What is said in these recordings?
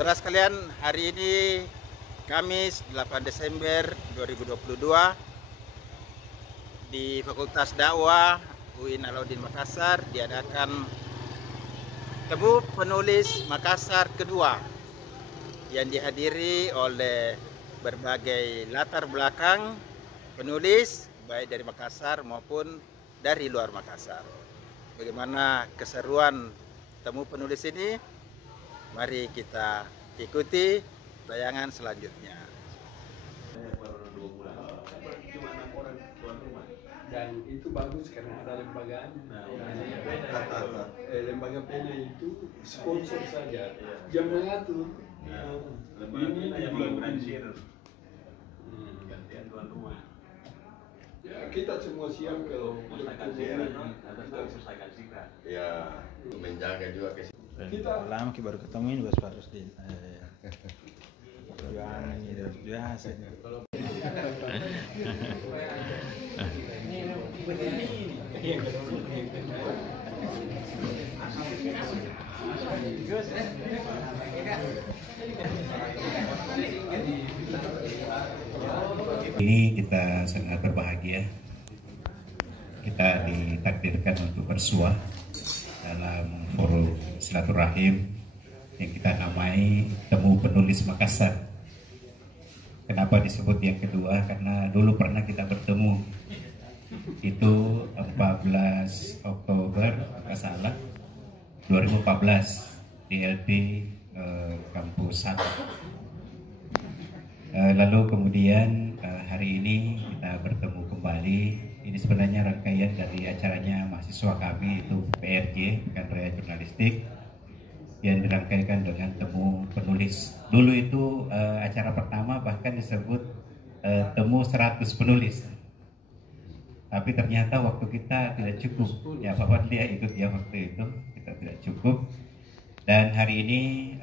Saudara sekalian, hari ini Kamis 8 Desember 2022 di Fakultas Dakwah UIN Alauddin Makassar diadakan Temu Penulis Makassar kedua yang dihadiri oleh berbagai latar belakang penulis baik dari Makassar maupun dari luar Makassar. Bagaimana keseruan Temu Penulis ini? Mari kita ikuti tayangan selanjutnya. Dan itu bagus karena ada lembaganya. Lembaga pena itu sponsor saja, yang mengatur. Lembaga yang mengorganisir gantian tuan rumah. Ya, kita semua siap kalau selesaikan sikap. Ya, menjaga juga kesehatan. Kita lama baru ketemu ini Bos Farusdin. Perjuangan ini luar biasa. Ini kita sangat berbahagia. Kita ditakdirkan untuk bersuah dalam forum silaturahim yang kita namai Temu Penulis Makassar. Kenapa disebut yang kedua? Karena dulu pernah kita bertemu. Itu 14 Oktober, nggak salah, 2014 di LP Kampus 1. Lalu kemudian hari ini kita bertemu kembali. Ini sebenarnya rangkaian dari acaranya mahasiswa kami, itu PRJ, Pekan Raya Jurnalistik, yang dirangkaikan dengan Temu Penulis. Dulu itu acara pertama bahkan disebut Temu 100 Penulis. Tapi ternyata waktu kita tidak cukup. Ya Pak Fadli ikut ya waktu itu, kita tidak cukup. Dan hari ini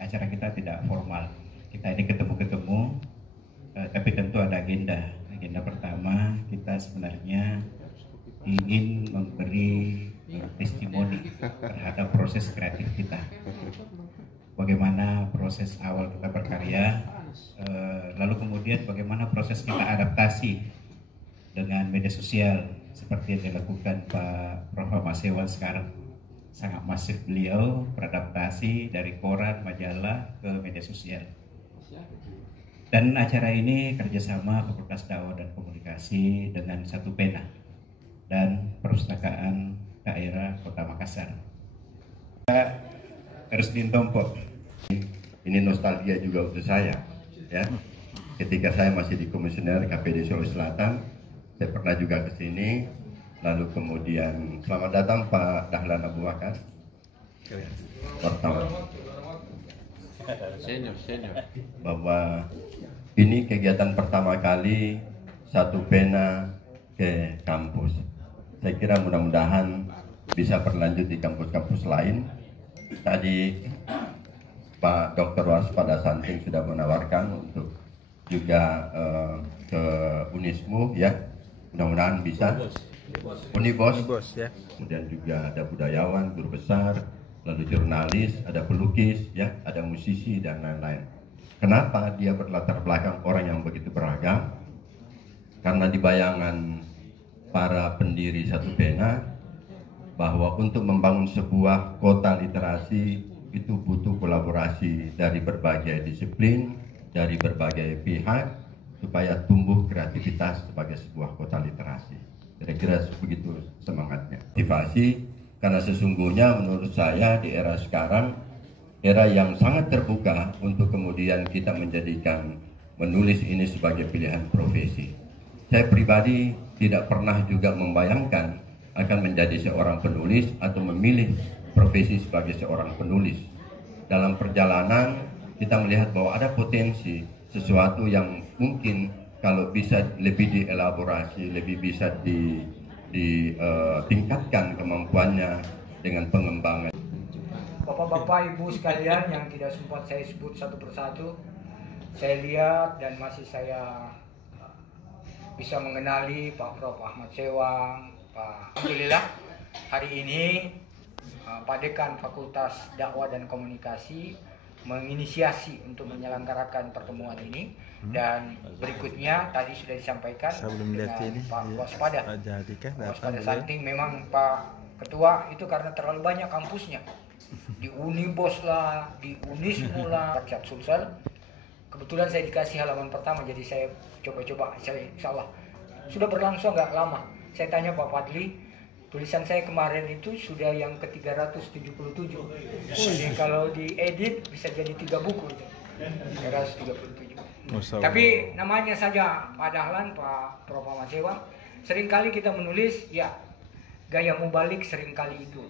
acara kita tidak formal. Kita ini ketemu-ketemu, tapi tentu ada agenda. Agenda pertama, kita sebenarnya ingin memberi testimoni terhadap proses kreatif kita. Bagaimana proses awal kita berkarya, lalu kemudian bagaimana proses kita adaptasi dengan media sosial seperti yang dilakukan Pak Prof. Masewan sekarang. Sangat masif beliau beradaptasi dari koran, majalah ke media sosial. Dan acara ini kerjasama Fakultas Dakwah dan Komunikasi dengan Satu Pena dan Perpustakaan Daerah Kota Makassar. Rusdin Tompo. Ini nostalgia juga untuk saya, ya. Ketika saya masih di komisioner KPD Sulawesi Selatan, saya pernah juga ke sini. Lalu kemudian selamat datang Pak Dahlan Abu Bakar. Wartawan. Senior. Bahwa ini kegiatan pertama kali Satu Pena ke kampus. Saya kira mudah-mudahan bisa berlanjut di kampus-kampus lain. Tadi Pak Dr. Waspada Santing sudah menawarkan untuk juga ke Unismu, ya. Mudah-mudahan bisa. Unibos ya. Kemudian juga ada budayawan, guru besar, lalu jurnalis, ada pelukis, ya, ada musisi dan lain-lain. Kenapa dia berlatar belakang orang yang begitu beragam? Karena di bayangan para pendiri Satu Pena bahwa untuk membangun sebuah kota literasi itu butuh kolaborasi dari berbagai disiplin, dari berbagai pihak supaya tumbuh kreativitas sebagai sebuah kota literasi. Kira-kira begitu semangatnya. Motivasi karena sesungguhnya menurut saya di era sekarang, era yang sangat terbuka untuk kemudian kita menjadikan menulis ini sebagai pilihan profesi. Saya pribadi tidak pernah juga membayangkan akan menjadi seorang penulis atau memilih profesi sebagai seorang penulis. Dalam perjalanan kita melihat bahwa ada potensi sesuatu yang mungkin kalau bisa lebih dielaborasi, lebih bisa ditingkatkan kemampuannya dengan pengembangan. Bapak-bapak, ibu sekalian yang tidak sempat saya sebut satu persatu, saya lihat dan masih saya bisa mengenali Pak Prof. Ahmad Sewang, Alhamdulillah hari ini Pak Dekan Fakultas Dakwah dan Komunikasi menginisiasi untuk menyelenggarakan pertemuan ini. Dan berikutnya tadi sudah disampaikan dengan Pak Waspada. Waspada Santing, memang Pak Ketua itu karena terlalu banyak kampusnya, di Unibos lah, di Unismu lah, Rakyat Sulsel. Kebetulan saya dikasih halaman pertama, jadi saya coba-coba, insya Allah sudah berlangsung agak lama. Saya tanya Pak Fadli, tulisan saya kemarin itu sudah yang ke-377. Jadi kalau diedit bisa jadi 3 buku itu. 337. Tapi namanya saja Pak Dahlan, Pak Prof. Ahmad Sewa, seringkali kita menulis ya gaya mubalik seringkali itu.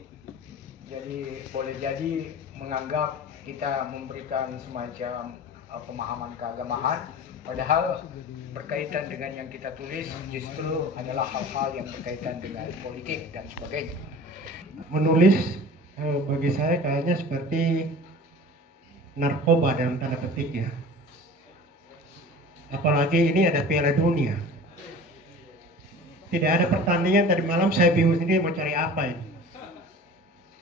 Jadi boleh jadi menganggap kita memberikan semacam pemahaman keagamaan, padahal berkaitan dengan yang kita tulis justru adalah hal-hal yang berkaitan dengan politik dan sebagainya. Menulis bagi saya kayaknya seperti narkoba dalam tanda petik ya. Apalagi ini ada Piala Dunia. Tidak ada pertandingan, tadi malam saya bingung sendiri mau cari apa ini.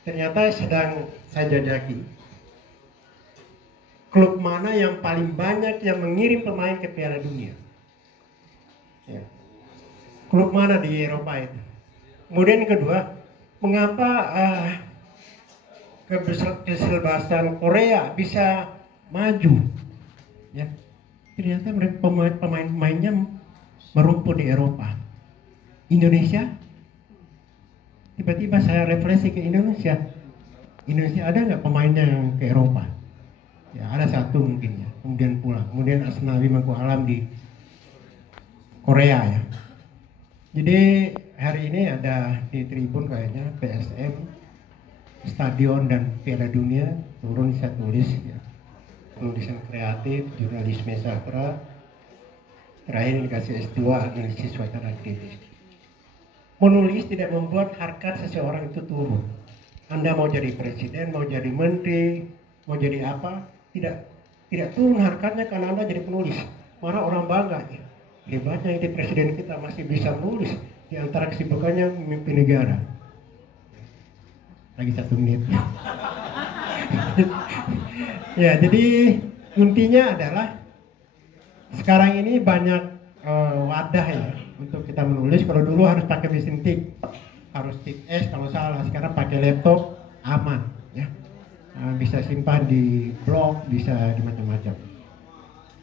Ternyata sedang saya jajaki. Klub mana yang paling banyak yang mengirim pemain ke Piala Dunia? Ya. Klub mana di Eropa itu? Kemudian yang kedua, mengapa kesebelasan Korea bisa maju? Ya. Ternyata mereka pemain-pemainnya merumput di Eropa. Indonesia, tiba-tiba saya refleksi ke Indonesia. Indonesia ada nggak pemainnya yang ke Eropa? Ya ada satu mungkin ya. Kemudian pulang. Kemudian Asnawi Mangku Alam di Korea ya. Jadi hari ini ada di Tribun kayaknya PSM, Stadion dan Piala Dunia turun saya tulis ya. Penulisan kreatif, jurnalisme sastra, terakhir dikasih S2 analisis suasana kritis. Menulis tidak membuat harkat seseorang itu turun. Anda mau jadi presiden, mau jadi menteri, mau jadi apa, tidak turun harkatnya karena Anda jadi penulis. Malah orang bangga ya. Hebatnya ini presiden kita masih bisa menulis di antara kesibukannya memimpin negara. Lagi 1 menit. Ya, jadi intinya adalah sekarang ini banyak wadah ya untuk kita menulis. Kalau dulu harus pakai mesin tik, harus tik S kalau salah. Sekarang pakai laptop aman, ya. Bisa simpan di blog, bisa di macam-macam.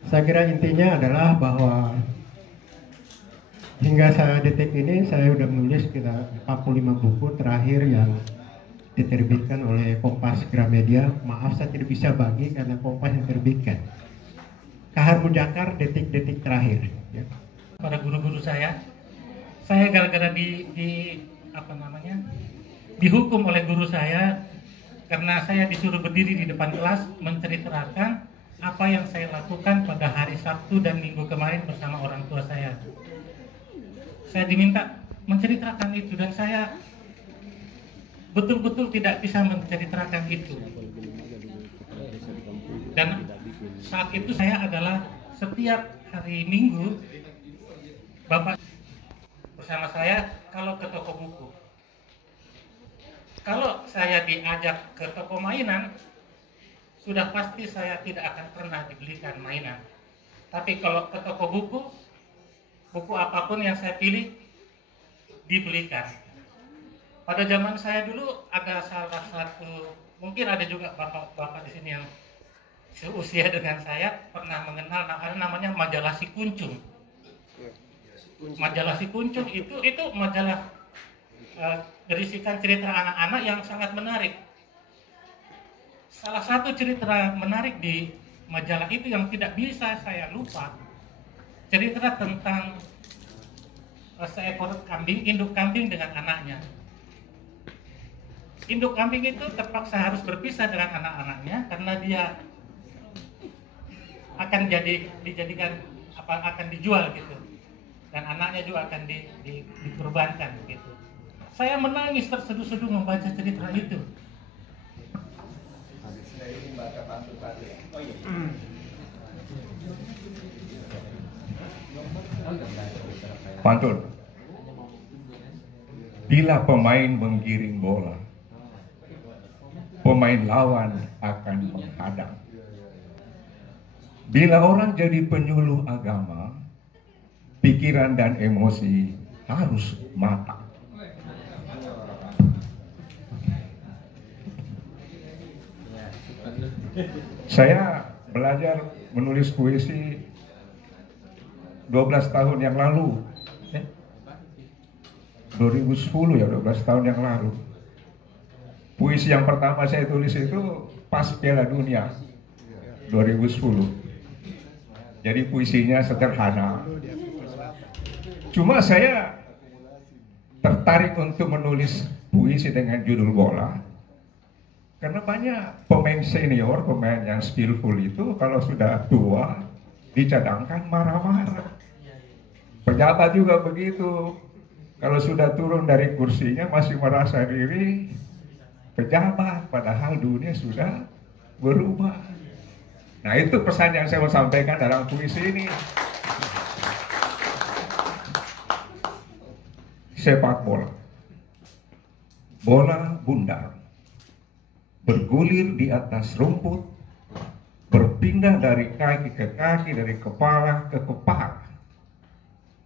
Saya kira intinya adalah bahwa hingga detik ini saya sudah menulis sekitar 45 buku terakhir yang diterbitkan oleh Kompas Gramedia. Maaf saya tidak bisa bagi karena Kompas yang terbitkan. Kahar Mujakar detik-detik terakhir ya. Pada guru-guru saya gara-gara dihukum oleh guru saya karena saya disuruh berdiri di depan kelas menceritakan apa yang saya lakukan pada hari Sabtu dan Minggu kemarin bersama orang tua saya. Saya diminta menceritakan itu dan saya betul-betul tidak bisa menceritakan itu. Dan saat itu saya adalah setiap hari Minggu Bapak bersama saya kalau ke toko buku. Kalau saya diajak ke toko mainan, sudah pasti saya tidak akan pernah dibelikan mainan. Tapi kalau ke toko buku, buku apapun yang saya pilih dibelikan. Pada zaman saya dulu ada salah satu, mungkin ada juga bapak-bapak di sini yang seusia dengan saya pernah mengenal namanya majalah Si Kuncung. Majalah Si Kuncung itu majalah berisikan cerita anak-anak yang sangat menarik. Salah satu cerita menarik di majalah itu yang tidak bisa saya lupa, cerita tentang seekor kambing, induk kambing dengan anaknya. Induk kambing itu terpaksa harus berpisah dengan anak-anaknya karena dia akan akan dijual gitu, dan anaknya juga akan dikurbankan gitu. Saya menangis terseduh-seduh membaca cerita itu. Pantun. Bila pemain menggiring bola, pemain lawan akan menghadang. Bila orang jadi penyuluh agama, pikiran dan emosi harus matang. Saya belajar menulis puisi 12 tahun yang lalu. 2010 ya, 12 tahun yang lalu. Puisi yang pertama saya tulis itu pas Piala Dunia 2010. Jadi puisinya sederhana. Cuma saya tertarik untuk menulis puisi dengan judul bola. Karena banyak pemain senior, pemain yang skillful itu kalau sudah tua dicadangkan marah-marah. Pejabat juga begitu. Kalau sudah turun dari kursinya masih merasa diri pejabat, padahal dunia sudah berubah. Nah, itu pesan yang saya mau sampaikan dalam puisi ini. Sepak bola. Bola bundar. Bergulir di atas rumput. Berpindah dari kaki ke kaki, dari kepala ke kepala.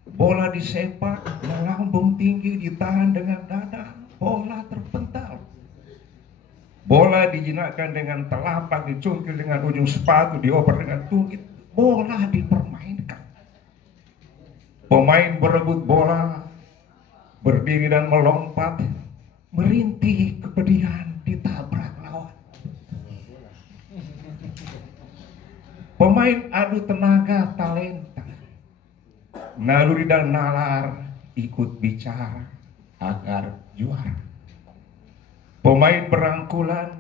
Bola disepak, melambung tinggi, ditahan dengan dada. Bola terpental. Bola dijinakkan dengan telapak, dicungkil dengan ujung sepatu, dioper dengan tumit. Bola dipermainkan. Pemain berebut bola, berdiri dan melompat, merintih kepedihan, ditabrak lawan. Pemain adu tenaga, talenta, naluri dan nalar ikut bicara agar juara. Pemain berangkulan,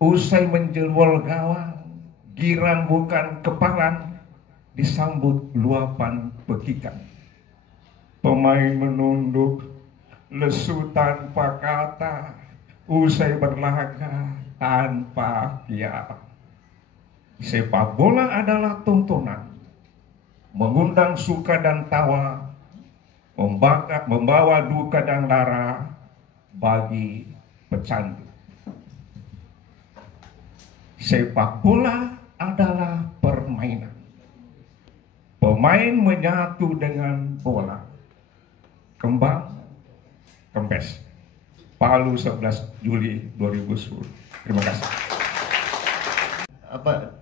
usai menjelwol gawang, girang bukan kepalan, disambut luapan pekikan. Pemain menunduk, lesu tanpa kata, usai berlaga tanpa kiara. Sepak bola adalah tontonan, mengundang suka dan tawa, membawa duka dan lara bagi pecandu. Sepak bola adalah permainan. Pemain menyatu dengan bola. Kembang kempes. Palu 11 Juli 2010. Terima kasih.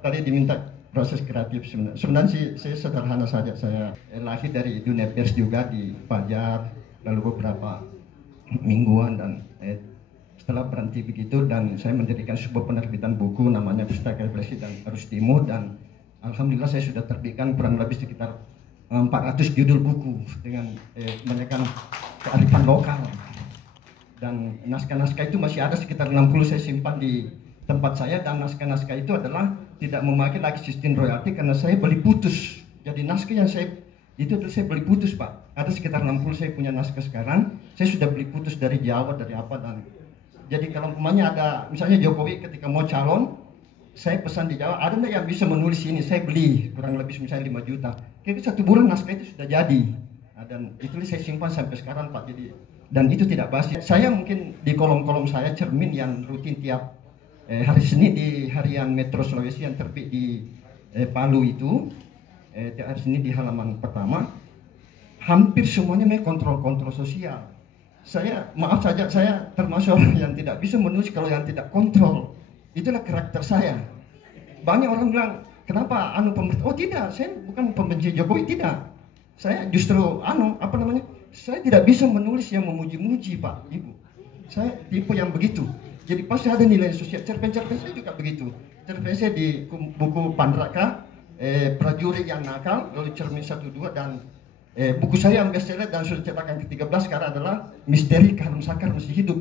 Tadi diminta proses kreatif sebenarnya sih saya sederhana saja. Saya lahir dari dunia pers juga di Fajar, lalu beberapa mingguan dan setelah berhenti begitu dan saya mendirikan sebuah penerbitan buku namanya Pustaka Refleksi dan Arus Timur, dan alhamdulillah saya sudah terbitkan kurang lebih sekitar 400 judul buku dengan menekan kearifan lokal, dan naskah-naskah itu masih ada sekitar 60 saya simpan di tempat saya, dan naskah-naskah itu adalah tidak memakai lagi sistem royalti karena saya beli putus. Jadi naskah yang saya itu adalah saya beli putus, Pak. Ada sekitar 60 saya punya naskah sekarang. Saya sudah beli putus dari Jawa, dari apa, dan jadi kalau umpamanya ada misalnya Jokowi ketika mau calon, saya pesan di Jawa, ada nggak yang bisa menulis ini? Saya beli kurang lebih misalnya 5 juta. Kira-kira 1 bulan naskah itu sudah jadi. Nah, dan itu saya simpan sampai sekarang, Pak. Jadi dan itu tidak basi. Saya mungkin di kolom-kolom saya cermin yang rutin tiap hari Senin di harian Metro Sulawesi yang terbit di Palu itu. Tiap hari Senin di halaman pertama, hampir semuanya kontrol sosial. Saya maaf saja, saya termasuk orang yang tidak bisa menulis kalau yang tidak kontrol. Itulah karakter saya. Banyak orang bilang, kenapa pemerintah? Oh tidak, saya bukan pembenci Jokowi, tidak. Saya justru saya tidak bisa menulis yang memuji-muji, Pak, Ibu. Saya tipe yang begitu. Jadi pasti ada nilai sosial. Cerpen-cerpen saya juga begitu. Cerpen saya di buku Pandraka, Prajurit yang Nakal, lalu cermin 1-2, dan buku saya yang bestseller dan sudah cetakan ke-13 sekarang adalah Misteri Karum Sakar Masih Hidup.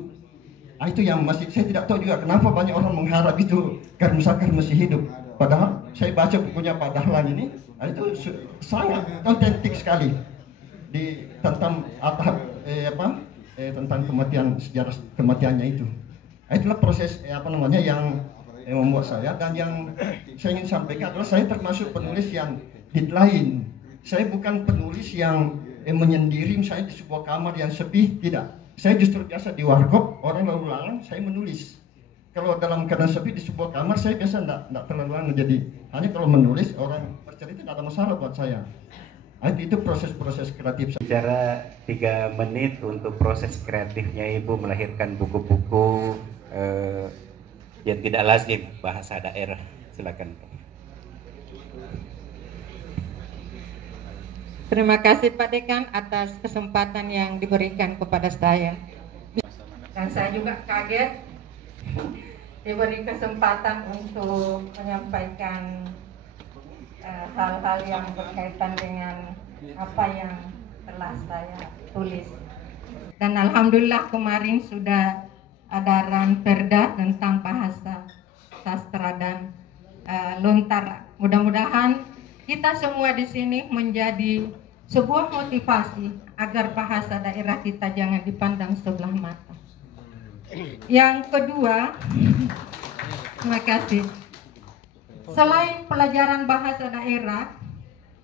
Itu yang masih saya tidak tahu juga kenapa banyak orang mengharap itu Karum Sakar masih hidup. Padahal saya baca bukunya Pak Dahlan ini, itu sangat otentik sekali di tentang tentang kematian, sejarah kematiannya itu. Itulah proses yang membuat saya, dan yang saya ingin sampaikan adalah saya termasuk penulis yang deadline. Saya bukan penulis yang menyendiri misalnya di sebuah kamar yang sepi, tidak. Saya justru biasa di warkop, orang lalu lalang, saya menulis. kalau dalam keadaan sepi di sebuah kamar saya biasa enggak terlalu anu, jadi hanya kalau menulis orang bercerita tidak ada masalah buat saya. Itu proses-proses kreatif. Bicara 3 menit untuk proses kreatifnya Ibu melahirkan buku-buku yang tidak lazim bahasa daerah. Silakan. Terima kasih Pak Dekan atas kesempatan yang diberikan kepada saya. Dan saya juga kaget diberi kesempatan untuk menyampaikan hal-hal yang berkaitan dengan apa yang telah saya tulis. Dan alhamdulillah kemarin sudah ada ranperda tentang bahasa sastra dan lontar. Mudah-mudahan kita semua di sini menjadi sebuah motivasi agar bahasa daerah kita jangan dipandang sebelah mata. Yang kedua, terima kasih. Selain pelajaran bahasa daerah,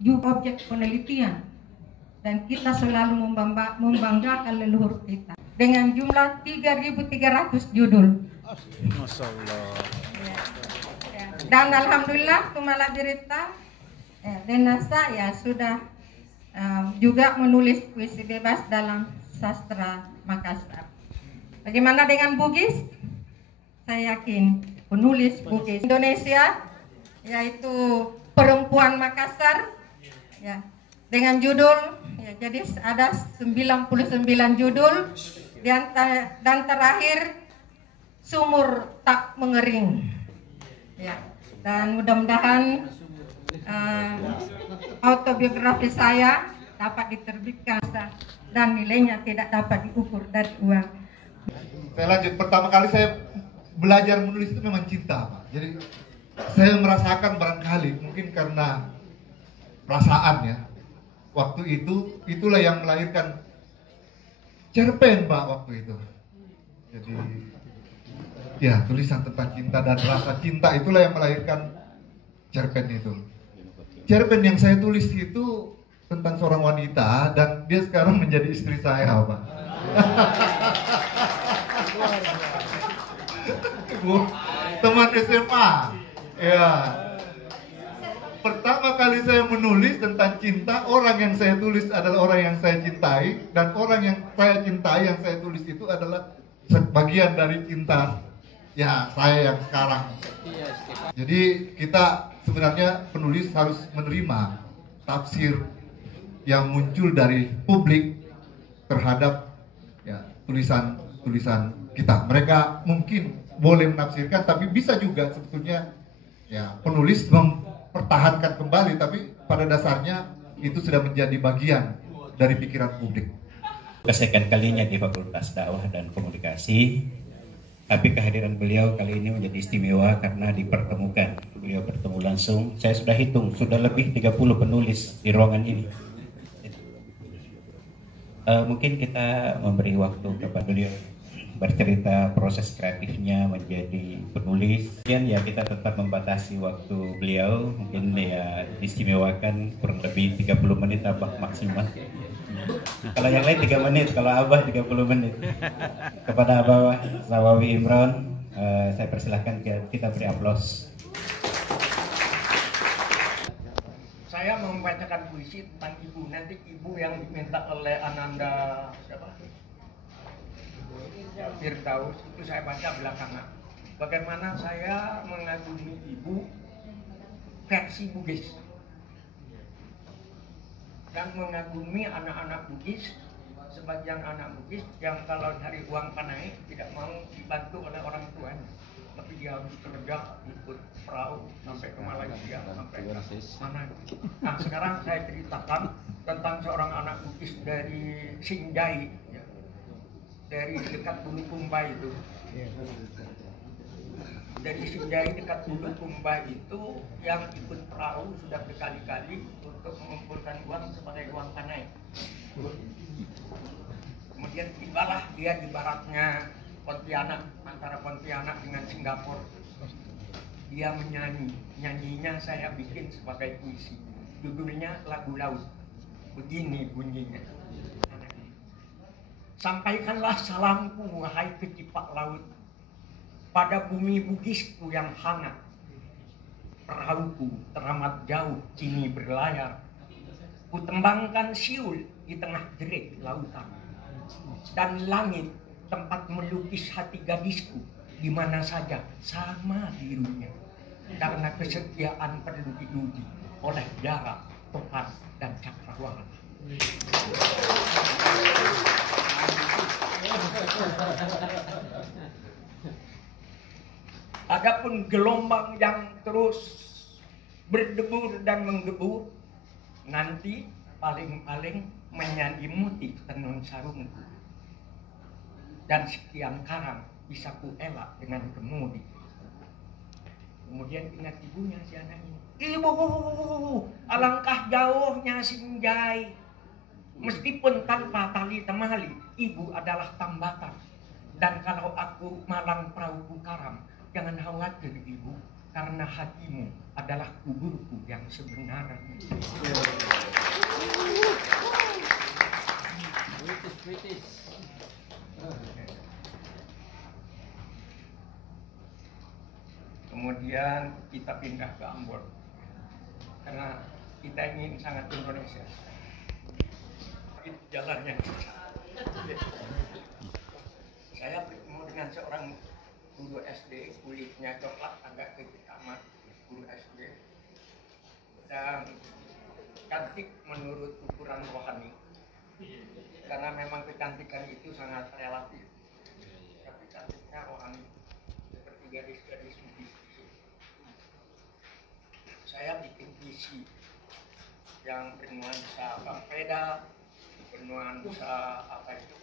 juga objek penelitian, dan kita selalu membanggakan leluhur kita dengan jumlah 3.300 judul. Masya Allah. Dan alhamdulillah Tumala Berita dan saya sudah juga menulis puisi bebas dalam sastra Makassar. Bagaimana dengan Bugis? Saya yakin penulis Bugis Indonesia, yaitu Perempuan Makassar, ya, dengan judul, ya, jadi ada 99 judul, dan terakhir Sumur Tak Mengering, ya. Dan mudah-mudahan autobiografi saya dapat diterbitkan dan nilainya tidak dapat diukur dari uang. Saya lanjut, pertama kali saya belajar menulis itu memang cinta, Pak. Jadi saya merasakan barangkali mungkin karena perasaan ya. Waktu itu itulah yang melahirkan cerpen, Pak, waktu itu. Jadi ya, tulisan tentang cinta dan rasa cinta itulah yang melahirkan cerpen itu. Cerpen yang saya tulis itu tentang seorang wanita dan dia sekarang menjadi istri saya, Pak. Teman SMA. Ya. Pertama kali saya menulis tentang cinta, orang yang saya tulis adalah orang yang saya cintai, dan orang yang saya cintai yang saya tulis itu adalah sebagian dari cinta ya saya yang sekarang. Jadi kita sebenarnya penulis harus menerima tafsir yang muncul dari publik terhadap ya tulisan-tulisan kita. Mereka mungkin boleh menafsirkan, tapi bisa juga sebetulnya ya penulis mempertahankan kembali, tapi pada dasarnya itu sudah menjadi bagian dari pikiran publik. Kesekian kalinya di Fakultas Dakwah dan Komunikasi, tapi kehadiran beliau kali ini menjadi istimewa karena dipertemukan. Beliau bertemu langsung, saya sudah hitung, sudah lebih 30 penulis di ruangan ini. Mungkin kita memberi waktu kepada beliau bercerita proses kreatifnya menjadi penulis. Kemudian ya kita tetap membatasi waktu beliau, mungkin ya istimewakan kurang lebih 30 menit Abah maksimal. Kalau yang lain 3 menit, kalau Abah 30 menit. Kepada Abah Zawawi Imron, saya persilahkan kita beri aplaus. Saya membacakan puisi tentang ibu. Nanti ibu yang diminta oleh Ananda siapa? Firdaus itu saya baca belakangan. Bagaimana saya mengagumi ibu versi Bugis dan mengagumi anak-anak Bugis, sebagian anak Bugis yang kalau dari uang panai tidak mau dibantu oleh orang tuanya, tapi dia harus kerja ikut perahu sampai ke Malaysia, sampai ke mana. Nah sekarang saya ceritakan tentang seorang anak Bugis dari Sinjai, ya, dari dekat Bulukumba itu. Dari Sinjai dekat Bulukumba itu yang ikut perahu sudah berkali-kali untuk mengumpulkan uang sebagai uang panai. Kemudian tibalah dia di baratnya Pontianak, antara Pontianak dengan Singapura. Dia menyanyi, nyanyinya saya bikin sebagai puisi. Judulnya Lagu Laut. Begini bunyinya. Sampaikanlah salamku wahai kecipak laut. pada bumi Bugisku yang hangat, perahuku teramat jauh kini berlayar. Ku tembangkan siul di tengah jerit lautan, dan langit tempat melukis hati gadisku di mana saja sama birunya, karena kesetiaan perlu diuji oleh jarak, Tuhan, dan cakrawala. Adapun gelombang yang terus berdebur dan menggebu, nanti paling-paling menyelimuti tenun sarungku, dan sekian karang bisa ku elak dengan kemudi. Kemudian ingat ibunya si anak ini. Ibu, alangkah jauhnya Sinjai. Meskipun tanpa tali temali, ibu adalah tambatan. Dan kalau aku malang perahu karam, jangan khawatir ibu, karena hatimu adalah kuburku yang sebenarnya. Kemudian kita pindah ke Ambon, karena kita ingin sangat Indonesia. Itu jalannya. Saya bertemu dengan seorang guru SD, kulitnya coklat, agak kehitaman, guru SD, dan cantik menurut ukuran rohani, karena memang kecantikan itu sangat relatif, tapi cantiknya rohani, seperti gadis-gadis bugis. Saya bikin visi yang bernuansa bangpeda, bernuansa apa itu,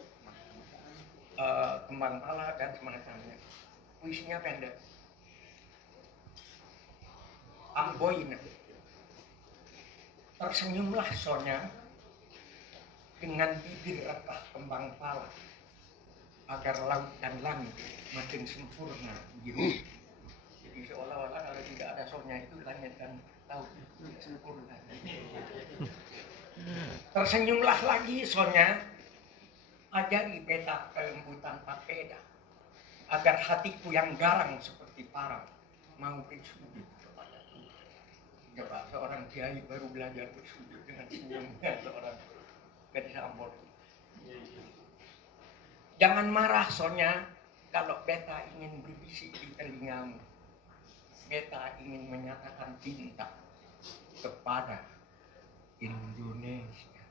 kembang pala dan semacamnya. Puisinya pendek. Amboina. Tersenyumlah Sonya dengan bibir rekah kembang pala, agar laut dan langit makin sempurna biru. Jadi seolah-olah kalau tidak ada Sonya itu langit dan laut tidak sempurna. Tersenyumlah lagi Sonya, ajari beta kelembutan papeda, agar hatiku yang garang seperti parang mau bersujud kepada Tuhan. Coba seorang kiai baru belajar bersujud dengan senyumnya seorang gadis Ambon. Jangan marah Sonya kalau beta ingin berbisik di telingamu. Beta ingin menyatakan cinta kepada Indonesia.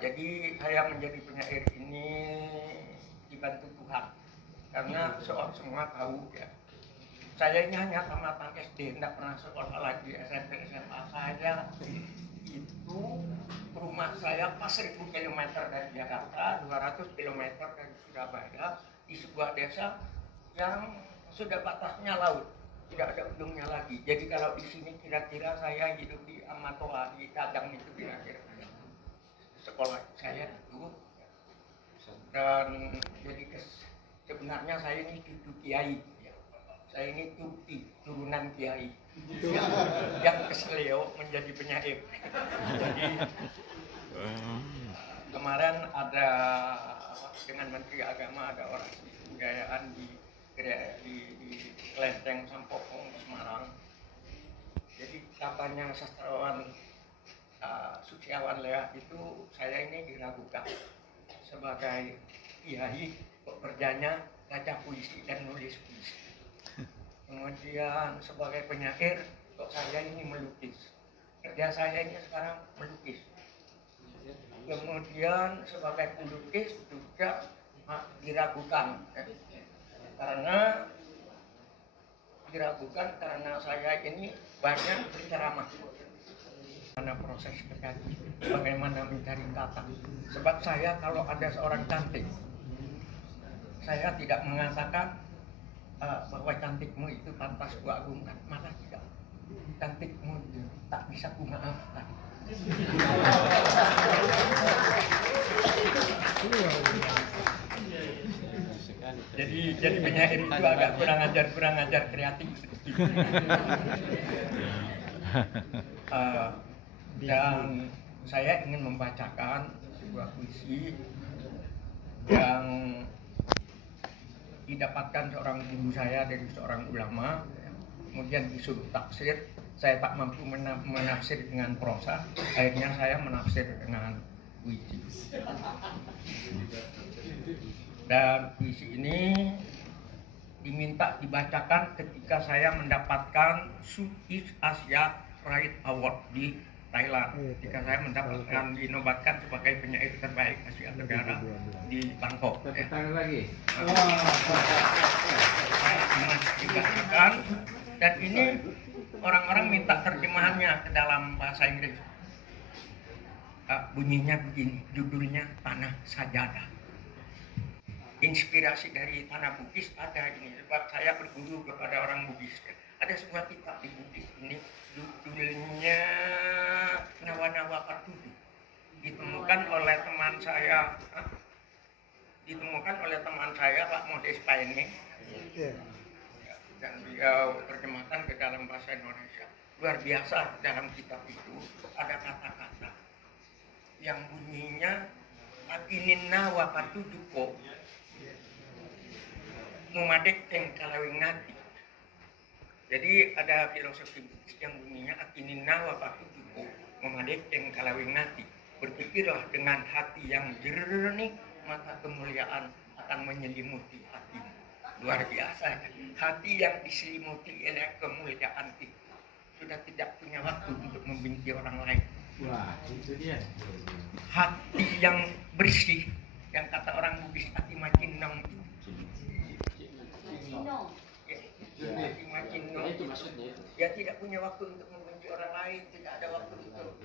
Jadi saya menjadi penyair ini dibantu Tuhan, karena semua tahu ya, saya ini hanya tamatan SD, tidak pernah sekolah lagi, SMP, SMA. Saya itu rumah saya pas 1000 km dari Jakarta, 200 km dari Surabaya, di sebuah desa yang sudah batasnya laut, tidak ada ujungnya lagi. Jadi kalau di sini kira-kira saya hidup di Amatoa, di Kadang itu kira-kira sekolah saya itu. Dan jadi sebenarnya saya ini cucu kiai, ya. Saya ini turunan kiai yang keselio menjadi penyair. Jadi kemarin ada dengan Menteri Agama ada orasi kebudayaan di Klenteng Sampokong Semarang. Jadi katanya sastrawan Suciawan Leah itu saya ini diragukan sebagai kiai, kok kerjanya baca puisi dan nulis puisi. Kemudian sebagai penyair kok saya ini melukis. Kerja saya ini sekarang melukis. Kemudian sebagai pelukis juga diragukan. Karena saya ini banyak berceramah. Bagaimana proses kreatif, bagaimana mencari kata. Sebab saya kalau ada seorang cantik, saya tidak mengatakan bahwa cantikmu itu pantas kuagungkan, malah tidak. Cantikmu itu tak bisa kumaafkan. Jadi penyair itu agak kurang ajar kreatif. Dan saya ingin membacakan sebuah puisi yang didapatkan seorang guru saya dari seorang ulama, kemudian disuruh tafsir. Saya tak mampu menafsir dengan prosa, akhirnya saya menafsir dengan puisi. Dan puisi ini diminta dibacakan ketika saya mendapatkan Southeast Asia Right Award di Thailand. Ketika saya mendapatkan dinobatkan sebagai penyair terbaik Asia Tenggara di Bangkok. Dibacakan, dan ini orang-orang minta terjemahannya ke dalam bahasa Inggris. Bunyinya begini, judulnya Tanah Sajadah. Inspirasi dari tanah Bugis ada ini, sebab saya berguru kepada orang Bugis. Ada sebuah kitab di Bugis ini, judulnya Nawa-Nawa Patudu. Ditemukan oleh teman saya Pak Modest Paine. Dan beliau terjemahkan ke dalam bahasa Indonesia. Luar biasa, dalam kitab itu ada kata-kata yang bunyinya Akinina wapatuduko mumadek teng kalawingati. Jadi ada filosofi Buddhis yang bunyinya Akinina wapatuduko mumadek teng kalawingati. Berpikirlah dengan hati yang jernih, maka kemuliaan akan menyelimuti hatimu. Luar biasa, hati yang diselimuti oleh kemuliaan itu sudah tidak punya waktu untuk membenci orang lain. Wah, itu dia. Hati yang bersih, yang kata orang Bugis hati macinong itu. Hati macinong itu maksudnya. Dia tidak punya waktu untuk membenci orang lain, tidak ada waktu untuk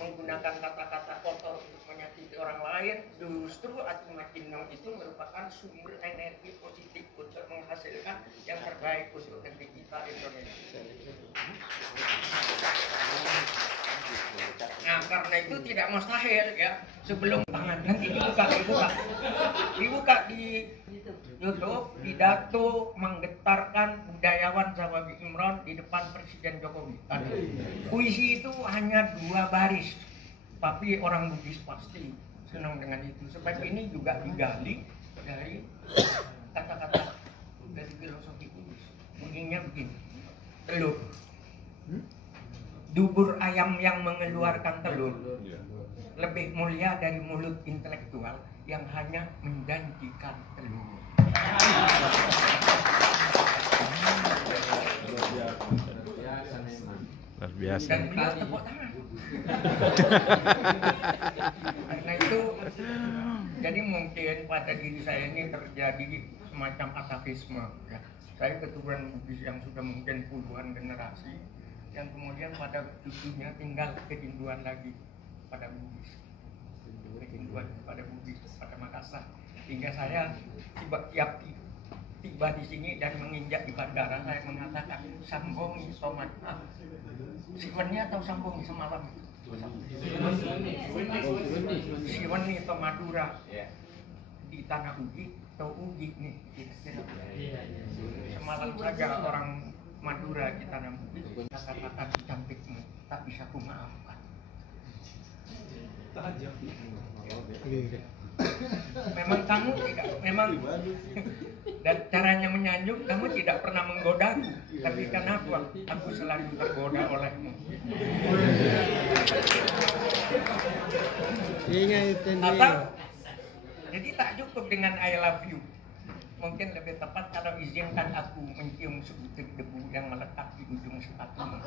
menggunakan kata-kata kotor untuk menyakiti orang lain. Justru hati macinong itu merupakan sumber energi positif untuk menghasilkan yang terbaik untuk negeri kita Indonesia. Nah, karena itu tidak mustahil ya, sebelum tangan nanti dibuka di YouTube, pidato menggetarkan budayawan Zawabi Imron di depan Presiden Jokowi. Puisi itu hanya 2 baris, tapi orang Bugis pasti senang dengan itu. Sebab ini juga digali dari kata-kata dari filosofi Bugis. Bunyinya begini, telur. Dubur ayam yang mengeluarkan telur lebih mulia dari mulut intelektual yang hanya menjanjikan telur. Luar biasa. Dan beliau tepuk tangan. Karena itu, jadi mungkin pada diri saya ini terjadi semacam atavisme. Ya. Saya keturunan Bugis yang sudah mungkin puluhan generasi, yang kemudian pada cucunya tinggal kerinduan lagi pada Bugis, kerinduan pada Bugis, pada Makassar. Hingga saya tiba di sini dan menginjak di bandara, saya mengatakan sambongi somat. Siwennya atau sambongi semalam? Siweni atau Madura di tanah Ugi atau Ugi nih. Semalam saja orang Madura di tanah Bugis kata-kata cantikmu tak bisa ku maafkan. Memang kamu tidak, dan caranya menyanjung kamu tidak pernah menggodaku, tapi kenapa aku selalu tergoda olehmu? Atau jadi tak cukup dengan I love you. Mungkin lebih tepat kalau izinkan aku mencium sebutir debu yang melekat di ujung sepatumu.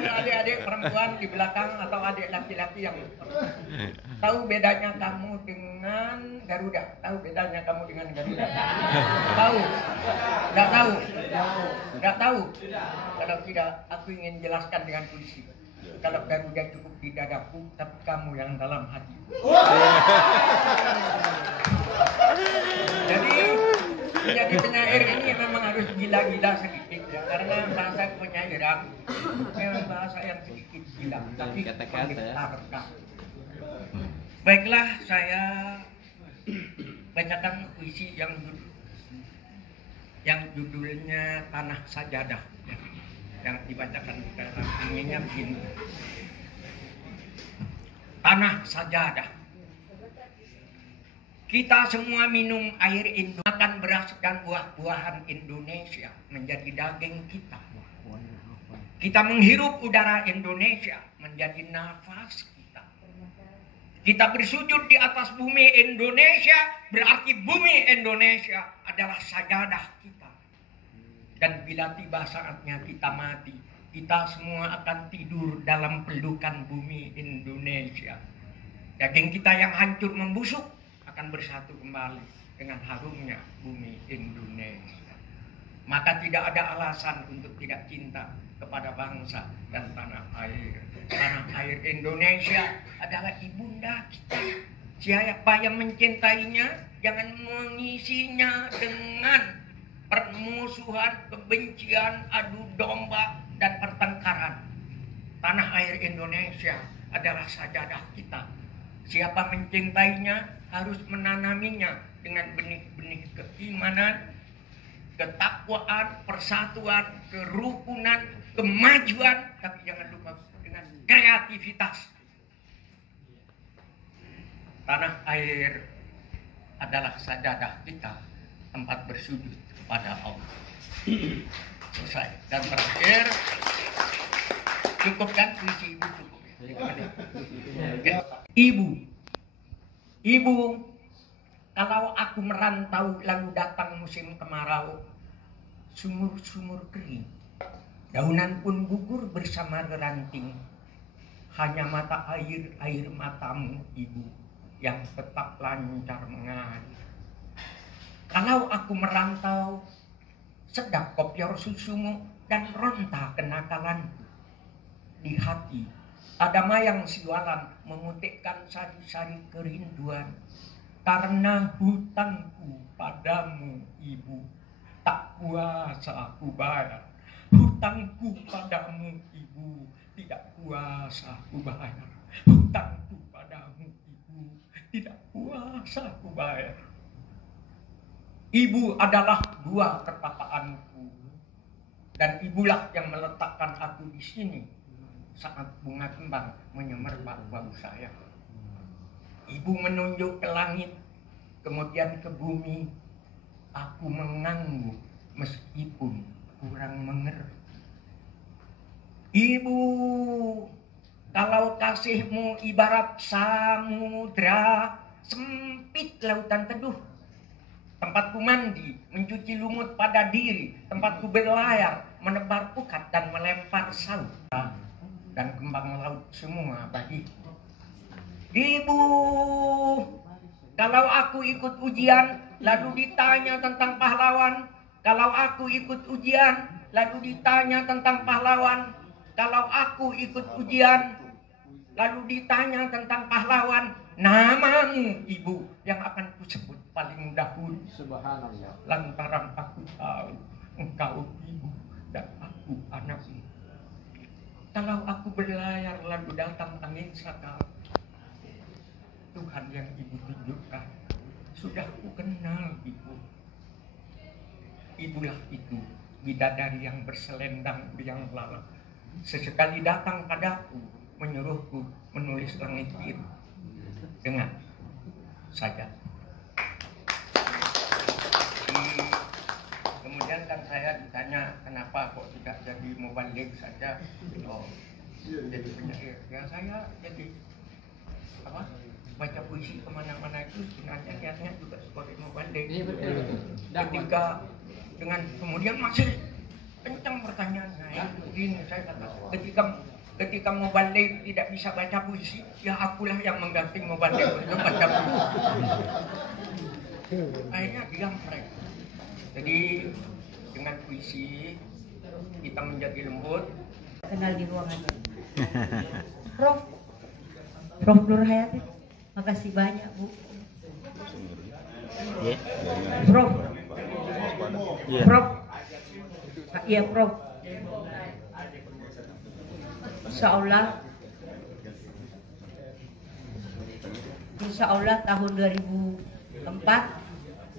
Adik-adik perempuan di belakang atau adik laki-laki yang tahu bedanya kamu dengan Garuda? Tahu bedanya kamu dengan Garuda? Tahu? Tidak tahu? Tidak tahu? Kalau tidak, aku ingin jelaskan dengan puisi. Kalau Garuda cukup di dadaku, tapi kamu yang dalam hati. Jadi menjadi penyair ini memang harus gila-gila sedikit ya, karena bahasa penyairan memang bahasa yang sedikit gila, tapi menggetarkan. Baiklah, saya bacakan puisi yang judulnya Tanah Sajadah. Ya. yang dibacakan sekarang bunyinya begini. Tanah sajadah. Kita semua minum air Indonesia, makan beras dan buah-buahan Indonesia menjadi daging kita. Kita menghirup udara Indonesia menjadi nafas kita. Kita bersujud di atas bumi Indonesia, berarti bumi Indonesia adalah sajadah kita. Dan bila tiba saatnya kita mati, kita semua akan tidur dalam pelukan bumi Indonesia. Daging kita yang hancur membusuk akan bersatu kembali dengan harumnya bumi Indonesia. Maka tidak ada alasan untuk tidak cinta kepada bangsa dan tanah air. Tanah air Indonesia adalah ibunda kita. Siapa yang mencintainya, jangan mengisinya dengan permusuhan, kebencian, adu domba, dan pertengkaran. Tanah air Indonesia adalah sajadah kita. Siapa mencintainya harus menanaminya dengan benih-benih keimanan, ketakwaan, persatuan, kerukunan, kemajuan, tapi jangan lupa dengan kreativitas. Tanah air adalah sajadah kita, tempat bersujud kepada Allah. Selesai. Dan terakhir, cukup kan puisi ibu cukup ya? Ibu, kalau aku merantau lalu datang musim kemarau, sumur-sumur kering, daunan pun gugur bersama ranting. Hanya mata air matamu, Ibu, yang tetap lancar mengalir. Kalau aku merantau, sedap kopior susumu dan ronta kenakalanku. Di hati ada mayang siwalan memutikkan sari-sari kerinduan. Karena hutangku padamu, Ibu, tak kuasa aku bayar. Hutangku padamu, Ibu, tidak kuasa aku bayar. Hutangku padamu, Ibu, tidak kuasa aku bayar. Ibu adalah dua pertapaanku, dan ibulah yang meletakkan aku di sini saat bunga kembang menyemerbak bau sayap. Ibu menunjuk ke langit, kemudian ke bumi. Aku mengangguk meskipun kurang mengerti. Ibu, kalau kasihmu ibarat samudra, sempit lautan teduh. Tempatku mandi, mencuci lumut pada diri. Tempatku berlayar, menebar pukat dan melempar saut. Dan kembang laut semua bagiku. Ibu, kalau aku ikut ujian, lalu ditanya tentang pahlawan. Kalau aku ikut ujian, lalu ditanya tentang pahlawan. Kalau aku ikut ujian, lalu ditanya tentang pahlawan. Namamu, Ibu, yang akan kusebut paling dahulu. Subhanallah. Lantaran aku tahu engkau ibu dan aku anakmu. Kalau aku berlayar lalu datang angin sakal, Tuhan yang Ibu tunjukkan sudah ku kenal, Ibu. Ibulah itu, bidadari yang berselendang biang lala. Sesekali datang padaku, menyuruhku menulis langit biru dengan saja. Kemudian kan saya ditanya kenapa kok tidak jadi mubalik saja, jadi penyair. Ya saya jadi apa? Baca puisi kemana-mana itu sebenarnya niatnya juga sebagai mubalik. Ketika dengan kemudian masih kencang pertanyaannya, ya begini saya kata, ketika mubalik tidak bisa baca puisi, ya akulah yang mengganti mubalik untuk baca puisi. Akhirnya diam mereka. Jadi dengan puisi kita menjadi lembut. Kenal di ruangannya. Prof Nur Hayati, makasih banyak Bu. Prof. Iya Prof. Insya Allah tahun 2004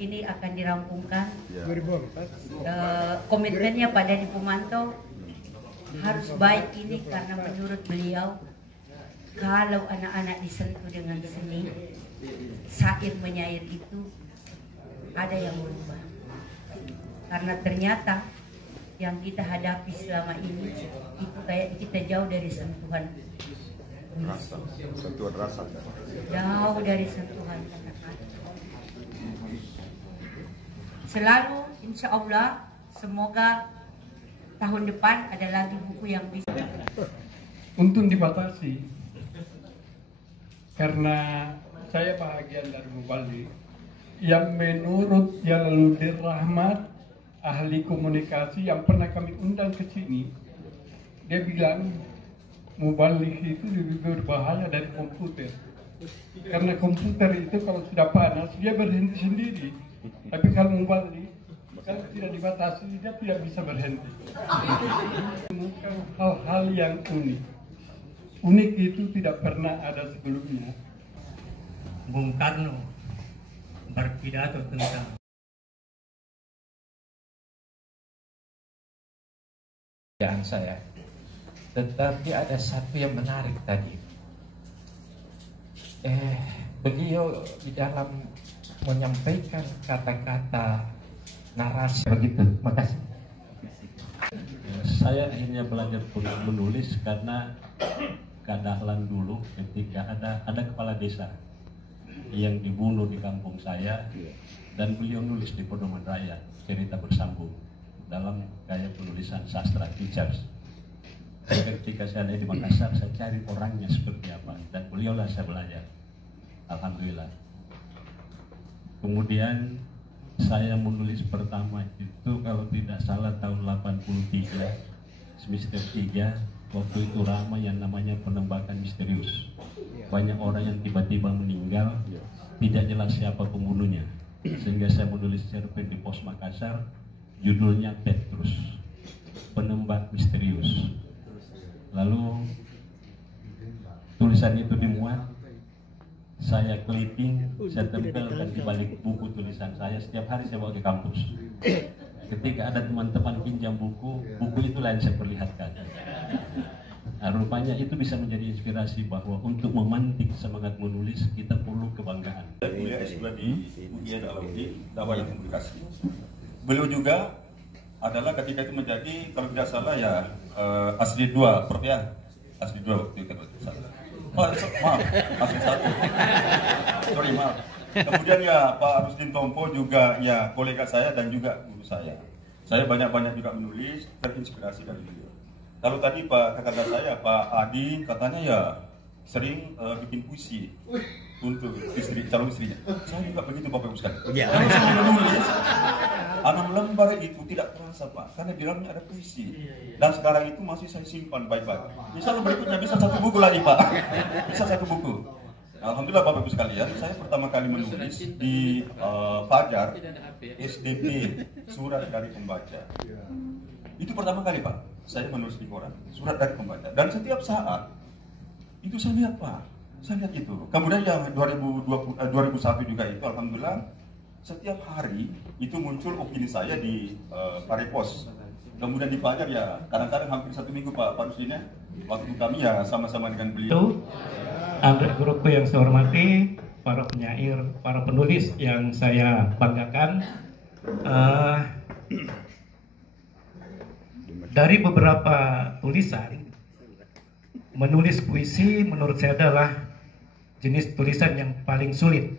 ini akan dirampungkan. 2004. Komitmennya Pak Denny Pumanto harus baik ini karena menurut beliau kalau anak-anak disentuh dengan seni, syair menyair itu ada yang berubah. Karena ternyata yang kita hadapi selama ini itu kayak kita jauh dari sentuhan rasa, sentuhan rasa. Jauh dari sentuhan kata-kata. Selalu insya Allah semoga tahun depan ada lagi buku yang bisa. Untung dibatasi karena saya bahagian dari Mubalik yang menurut Jalaluddin Rahmat, ahli komunikasi yang pernah kami undang ke sini, dia bilang Mubalik itu lebih berbahaya dari komputer karena komputer itu kalau sudah panas dia berhenti sendiri, tapi kalau Mubalik kalau tidak dibatasi dia tidak bisa berhenti. Menemukan hal-hal yang unik itu tidak pernah ada sebelumnya. Bung Karno berpidato tentang saya, tetapi ada satu yang menarik tadi. Beliau di dalam menyampaikan kata-kata narasi begitu. Makasih. Saya akhirnya belajar menulis karena kadahlan dulu ketika ada kepala desa yang dibunuh di kampung saya dan beliau nulis di Pedoman Raya cerita bersambung dalam gaya penulisan sastra Teachers. Ketika saya ada di Makassar, saya cari orangnya seperti apa dan beliaulah saya belajar. Alhamdulillah. Kemudian saya menulis pertama itu kalau tidak salah tahun 83, semester 3, waktu itu ramai yang namanya penembakan misterius. Banyak orang yang tiba-tiba meninggal, tidak jelas siapa pembunuhnya. Sehingga saya menulis cerpen di Pos Makassar, judulnya Petrus, penembak misterius. Lalu tulisan itu dimuat, saya clipping, saya tempelkan di balik buku tulisan saya. Setiap hari saya bawa ke kampus. Ketika ada teman-teman pinjam buku itulah yang saya perlihatkan. Nah, rupanya itu bisa menjadi inspirasi bahwa untuk memantik semangat menulis kita perlu kebanggaan. Kuliah S2 di UIN Alauddin, Dakwah dan Komunikasi. Beliau juga adalah ketika itu menjadi kalau tidak salah ya asli 2, Prof ya, asli 2 waktu itu kalau tidak salah. Maaf, asli 1. Sorry, maaf. Kemudian ya Pak Rusdin Tompo juga ya kolega saya dan juga guru saya. Saya banyak-banyak juga menulis, terinspirasi dari beliau. Kalau tadi Pak kakak saya, Pak Adi, katanya ya sering bikin puisi untuk calon istrinya. Saya juga begitu Bapak Ibu sekalian. Kalau saya menulis, 6 lembar itu tidak terasa Pak, karena di dalamnya ada puisi. Dan sekarang itu masih saya simpan baik-baik. Misalnya berikutnya bisa 1 buku lagi Pak, bisa 1 buku. Alhamdulillah Bapak Ibu sekalian, saya pertama kali menulis di Fajar SDP, Surat dari Pembaca. Itu pertama kali Pak, saya menulis di koran, Surat dari Pembaca. Dan setiap saat, itu saya lihat Pak, saya lihat itu. Kemudian yang 2001 juga itu, Alhamdulillah, setiap hari itu muncul opini saya di Parepos. Kemudian di Fajar ya, kadang-kadang hampir 1 minggu Pak Rusdinnya, waktu kami ya sama-sama dengan beliau. Anggota grupku yang saya hormati, para penyair, para penulis yang saya banggakan, dari beberapa tulisan, menulis puisi menurut saya adalah jenis tulisan yang paling sulit.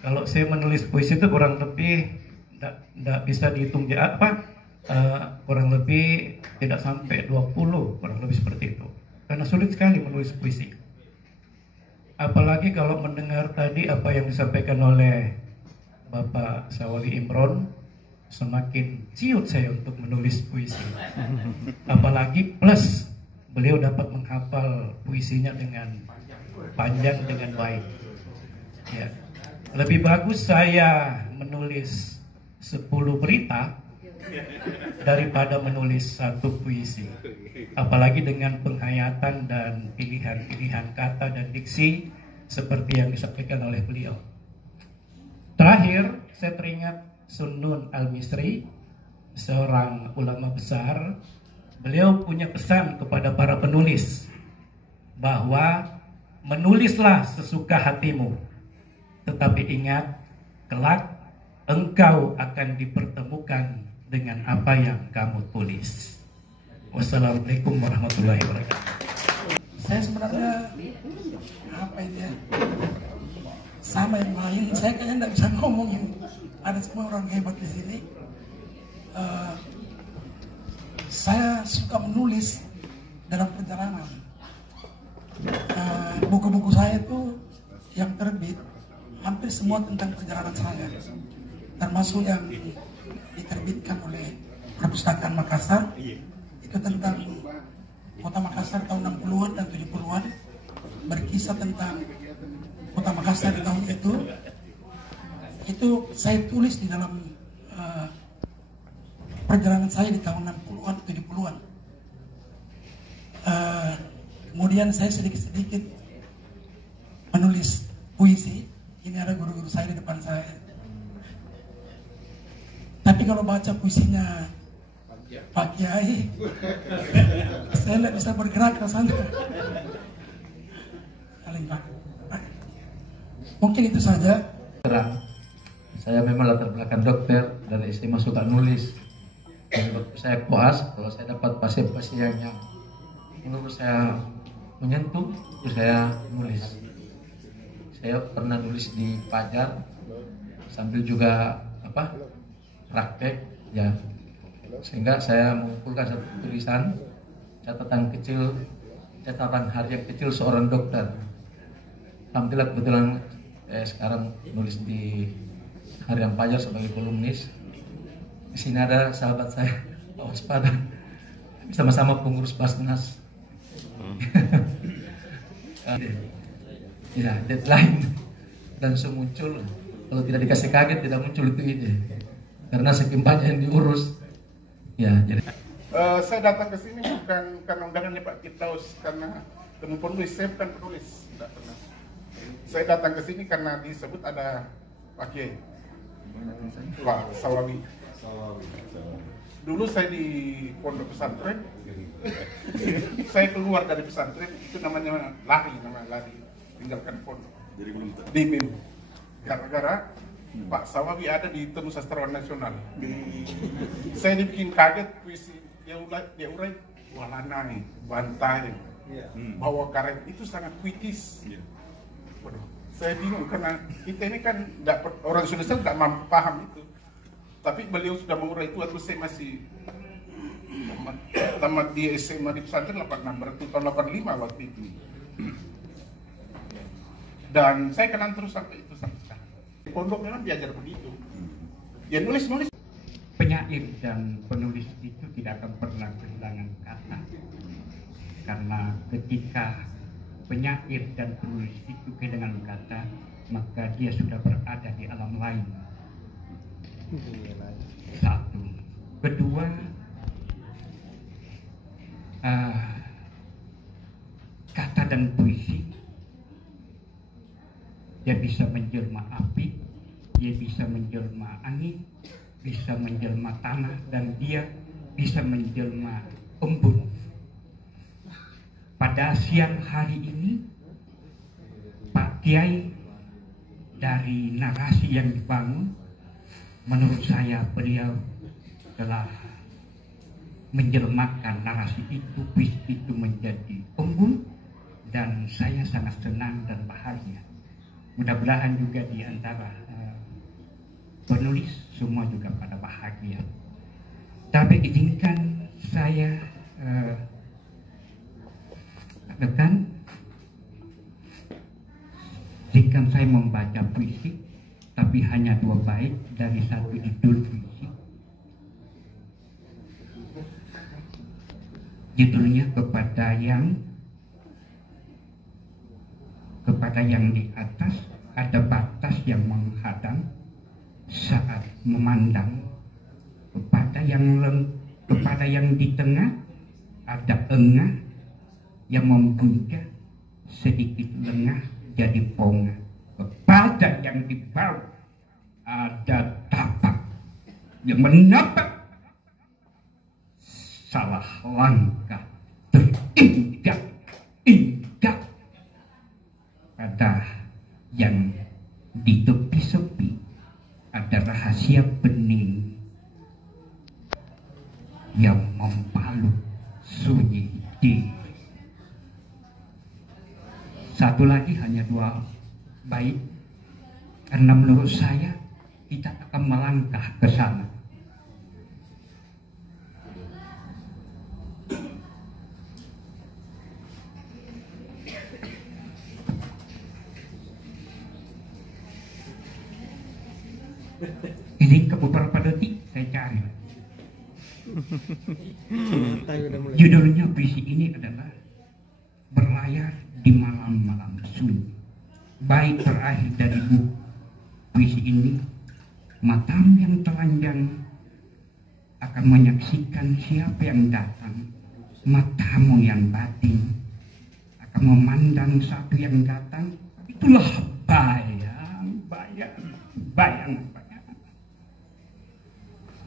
Kalau saya menulis puisi itu kurang lebih tidak bisa dihitung kurang lebih tidak sampai 20, kurang lebih seperti itu. Karena sulit sekali menulis puisi. Apalagi kalau mendengar tadi apa yang disampaikan oleh Bapak Sawali Imron, semakin ciut saya untuk menulis puisi. Apalagi plus beliau dapat menghafal puisinya dengan panjang dengan baik. Ya. Lebih bagus saya menulis 10 berita daripada menulis 1 puisi. Apalagi dengan penghayatan dan pilihan-pilihan kata dan diksi seperti yang disampaikan oleh beliau. Terakhir, saya teringat Sunnun Al-Misri, seorang ulama besar beliau punya pesan kepada para penulis bahwa menulislah sesuka hatimu, tetapi ingat, kelak engkau akan dipertemukan dengan apa yang kamu tulis. Wassalamualaikum warahmatullahi wabarakatuh. Saya sebenarnya apa itu ya, sama yang lain, saya kayaknya tidak bisa ngomongin. Ada semua orang hebat di sini. Saya suka menulis dalam perjalanan. Buku-buku saya itu yang terbit hampir semua tentang perjalanan saya, termasuk yang diterbitkan oleh Perpustakaan Makassar. Itu tentang Kota Makassar tahun 60-an dan 70-an, berkisah tentang Kota Makassar di tahun itu saya tulis di dalam perjalanan saya di tahun 60-an, 70-an. Kemudian saya sedikit-sedikit menulis puisi. Ini ada guru-guru saya di depan saya. Tapi kalau baca puisinya Pak Kiai, saya tidak bisa bergerak rasanya. Mungkin itu saja. Saya memang latar belakang dokter dan SMA suka nulis. Dan waktu saya koas, kalau saya dapat pasien-pasien yang menurut saya menyentuh, itu saya nulis. Saya pernah nulis di Pajar sambil juga praktek ya, sehingga saya mengumpulkan satu tulisan catatan harian kecil seorang dokter. Alhamdulillah kebetulan sekarang nulis di Harian Pajar sebagai kolumnis. Di sini ada sahabat saya, Pak Waspada, sama-sama pengurus Basnas. Ya, deadline langsung muncul. Kalau tidak dikasih kaget tidak muncul itu ide, karena saking banyak yang diurus. Ya, jadi saya datang ke sini bukan karena undangannya Pak Firdaus, karena temu penulis. Saya bukan penulis, tidak pernah. Saya datang ke sini karena disebut ada Pak Kiai, Pak Sawawi. Dulu saya di pondok pesantren, saya keluar dari pesantren, itu namanya lari, tinggalkan pondok. Jadi belum BIM. Gara-gara Pak Sawawi ada di Temu Sastrawan Nasional. Saya dibikin kaget, puisi dia urai walanai, bantai, bawa karet, itu sangat puitis. Waduh, saya bingung karena kita ini kan orang Indonesia nggak mampu paham itu. Tapi beliau sudah mengurai itu waktu saya masih tamat di SMA di pesantren 86, berarti tahun 85 waktu itu. Dan saya kenal terus sampai sekarang. Di pondok memang diajar begitu. Ya nulis. Penyair dan penulis itu tidak akan pernah kehilangan kata. Karena ketika penyair dan penulis itu kehilangan kata, maka dia sudah berada di alam lain. Satu. Kedua, kata dan puisi, dia bisa menjelma api, dia bisa menjelma angin, bisa menjelma tanah, dan dia bisa menjelma embun. Pada siang hari ini, Pak Kiai dari narasi yang dibangun, menurut saya beliau telah menjelmakan narasi itu, puisi itu menjadi embun, dan saya sangat senang dan bahagia. Mudah-mudahan juga di antara penulis semua juga pada bahagia. Tapi izinkan saya katakan, jika saya membaca puisi tapi hanya 2 bait dari satu judul puisi, judulnya kepada yang di atas ada batas yang menghadang saat memandang, kepada yang di tengah ada engah yang membuka sedikit lengah jadi pongah, kepada yang di bawah ada tapak yang menapak salah langkah terinjak-injak pada yang di tepi-sepi ada rahasia bening yang membalut sunyi diri. Satu lagi hanya dua baik, karena menurut saya kita akan melangkah ke sana. Ini ke beberapa detik saya cari. Judulnya puisi ini adalah Berlayar di Malam-Malam Sunyi. Bait terakhir dari buku puisi ini, matamu yang telanjang akan menyaksikan siapa yang datang. Matamu yang batin akan memandang satu yang datang. Itulah bayang.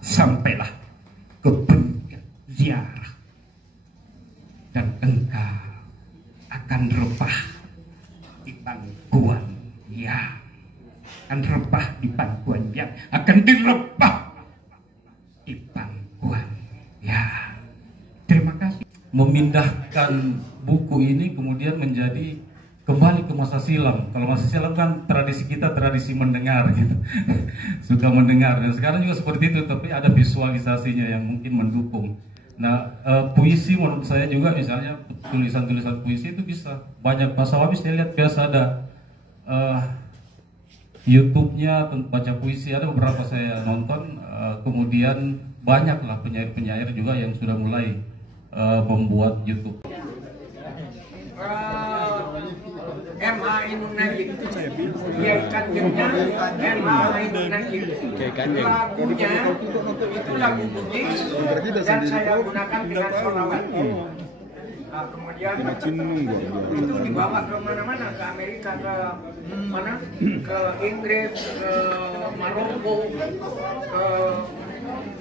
Sampailah ke puncak ziarah dan engkau akan rebah di pangkuan yang akan rebah di pangkuan yang akan direbah di pangkuan yang. Terima kasih. Memindahkan buku ini kemudian menjadi kembali ke masa silam. Kalau masa silam kan tradisi kita tradisi mendengar gitu. Suka mendengar, dan sekarang juga seperti itu, tapi ada visualisasinya yang mungkin mendukung. Nah, puisi menurut saya juga, misalnya tulisan-tulisan puisi itu bisa banyak. Pak Sawabi saya lihat biasa ada YouTube-nya baca puisi, ada beberapa saya nonton. Kemudian banyaklah penyair-penyair juga yang sudah mulai membuat YouTube. MA Inunajib, Kiai Kanjengnya MA Inunajib. Lagunya itu lagu Bugis dan saya gunakan dengan sholawat. Kemudian itu dibawa ke mana-mana, ke Amerika, ke mana, ke Inggris, ke Maroko,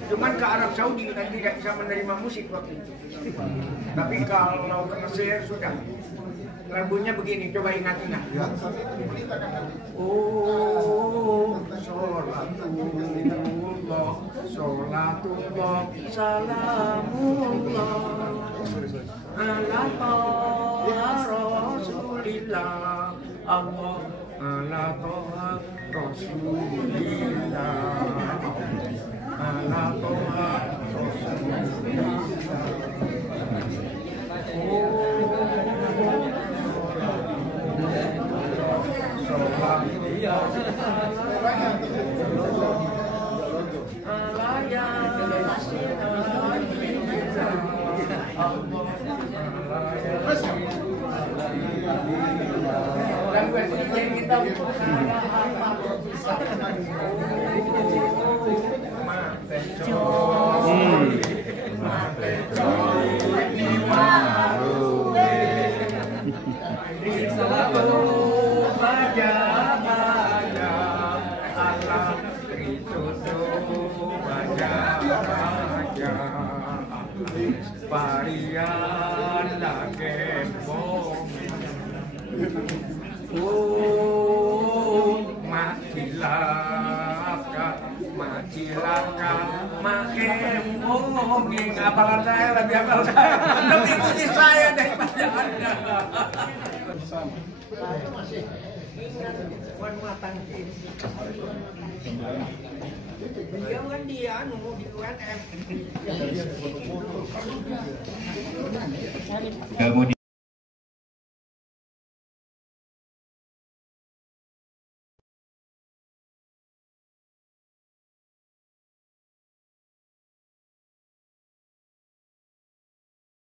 cuman ke Arab Saudi dan tidak bisa menerima musik waktu itu. Tapi kalau ke Mesir sudah. Lagunya begini, coba ingat-ingat. Oh, sholatullah, salamullah, ala toha rasulillah, Allah, ala toha rasulillah, ala toha rasulillah. Varian lagi macilaka makemonging. Apalan saya lebih hafal saya, lebih puji saya daripada Anda. Saya masih ingat Wan Matang. Beliau kan di UNM. Kemudian